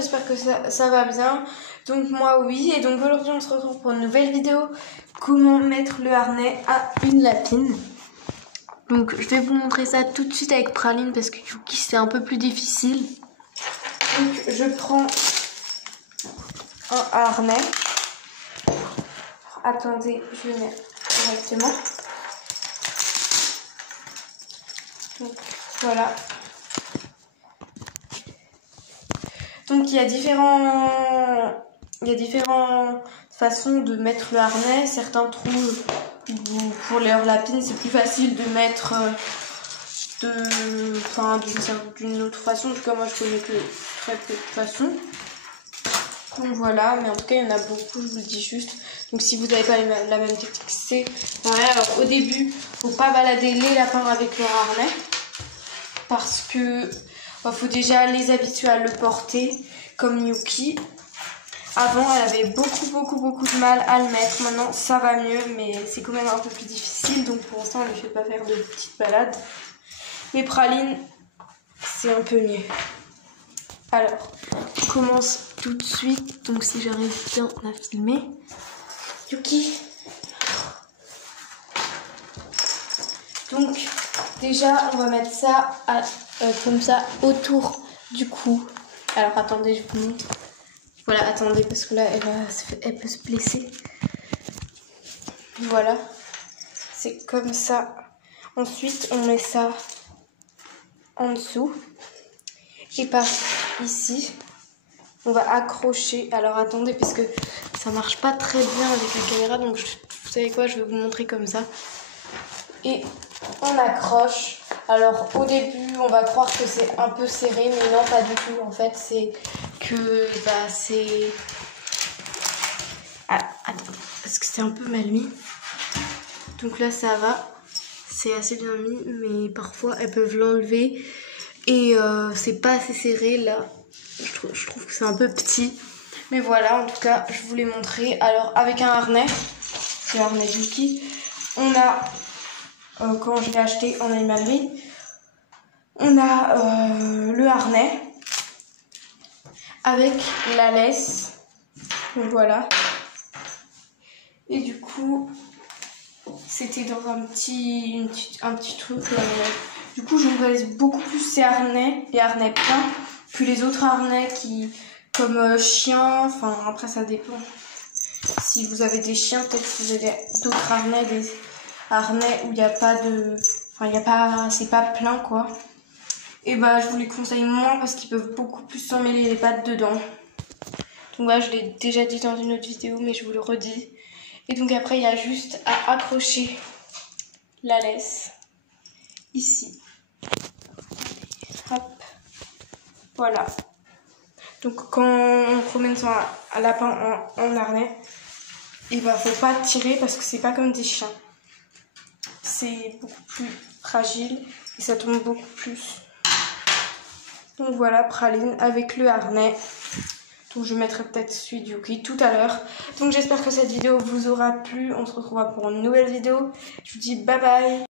j'espère que ça va bien. Donc moi oui, et donc aujourd'hui on se retrouve pour une nouvelle vidéo. Comment mettre le harnais à une lapine. Donc je vais vous montrer ça tout de suite avec Praline parce que Yuki c'est un peu plus difficile. Donc je prends un harnais. Alors, attendez, je le mets directement. Donc voilà. Donc il y a différentes façons de mettre le harnais. Certains trouvent pour leur lapine c'est plus facile de mettre d'une autre façon. En tout cas moi je connais que très peu de façons. Donc voilà, mais en tout cas il y en a beaucoup, je vous le dis juste. Donc si vous n'avez pas la même technique, c'est pareil. Alors au début, faut pas balader les lapins avec leur harnais parce que faut déjà les habituer à le porter, comme Yuki. Avant, elle avait beaucoup de mal à le mettre. Maintenant, ça va mieux, mais c'est quand même un peu plus difficile. Donc pour l'instant, on ne lui fait pas faire de petites balades. Mais Praline, c'est un peu mieux. Alors, on commence tout de suite. Donc si j'arrive bien à filmer. Yuki. Donc déjà, on va mettre ça comme ça autour du cou. Alors attendez, je vous montre. Voilà, attendez, parce que là, elle peut se blesser. Voilà, c'est comme ça. Ensuite, on met ça en dessous. Et par ici, on va accrocher. Alors attendez, parce que ça marche pas très bien avec la caméra. Donc, vous savez quoi, je vais vous montrer comme ça. Et on accroche. Alors au début on va croire que c'est un peu serré, mais non, pas du tout. En fait c'est que c'est... Ah, attends, parce que c'est un peu mal mis. Donc là ça va, c'est assez bien mis, mais parfois elles peuvent l'enlever. Et c'est pas assez serré là. Je trouve que c'est un peu petit. Mais voilà, en tout cas je vous l'ai montré. Alors avec un harnais, c'est un harnais Yuki, on a... quand je l'ai acheté en animalerie, on a le harnais avec la laisse. Donc voilà. Et du coup, c'était dans un petit truc. Du coup, je vous laisse beaucoup plus les harnais pleins, que les autres harnais comme chiens. Enfin, après, ça dépend. Si vous avez des chiens, peut-être que vous avez d'autres harnais, des harnais où il n'y a pas de... Enfin, c'est pas plein, quoi. Et bah, je vous les conseille moins parce qu'ils peuvent beaucoup plus s'emmêler les pattes dedans. Donc voilà, je l'ai déjà dit dans une autre vidéo, mais je vous le redis. Et donc après, il y a juste à accrocher la laisse ici. Hop. Voilà. Donc quand on promène son lapin en harnais, et bah, faut pas tirer parce que c'est pas comme des chiens. C'est beaucoup plus fragile et ça tombe beaucoup plus. Donc voilà, Praline avec le harnais. Donc je mettrai peut-être celui de Yuki tout à l'heure. Donc j'espère que cette vidéo vous aura plu. On se retrouvera pour une nouvelle vidéo. Je vous dis bye bye.